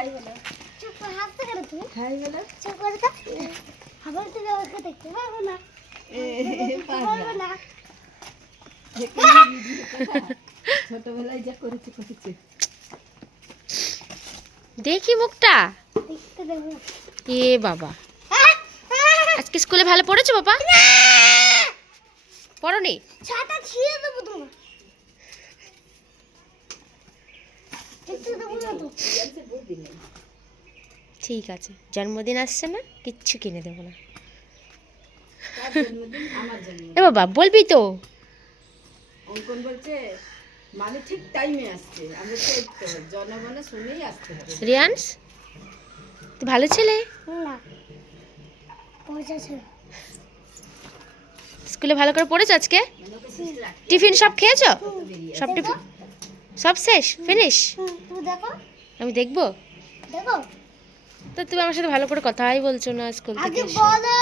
High বলো। চুপ করে হাসতে কেন তুমি? হাই বলো। চুপ করে থাক। আবার তুমি আমাকে দেখতে পারবো না। পারবো না। ছোটবেলায় যা করেছে। দেখি মুখটা। দেখতে দেবো। এ বাবা, আজকে স্কুলে ভালো পড়েছো বাবা? পড়োনি? ছাতা ছিঁড়ে দেবো তোমার। দেখতে দেবো না তো। ঠিক আছে, জন্মদিন আসছে না, কিচ্ছু কিনে দেবো না। তার জন্মদিন আমার জন্মদিন। এ বাবা বলবি তো? অঙ্কন বলছে মানে ঠিক টাইমে আসছে। আমি তো জনগণে শুনেই আসতে হবে। রিয়ান্স, তুই ভালো ছেলে। না পৌঁছেছে। স্কুলে ভালো করে পড়েছো আজকে? টিফিন সব খেয়েছো? সব টিফিন সব শেষ, ফিনিশ? তুমি দেখো আমি দেখবো। দেখো তো তুমি আমার সাথে ভালো করে কথাই বলছো না স্কুল থেকে আগে এসে। বলো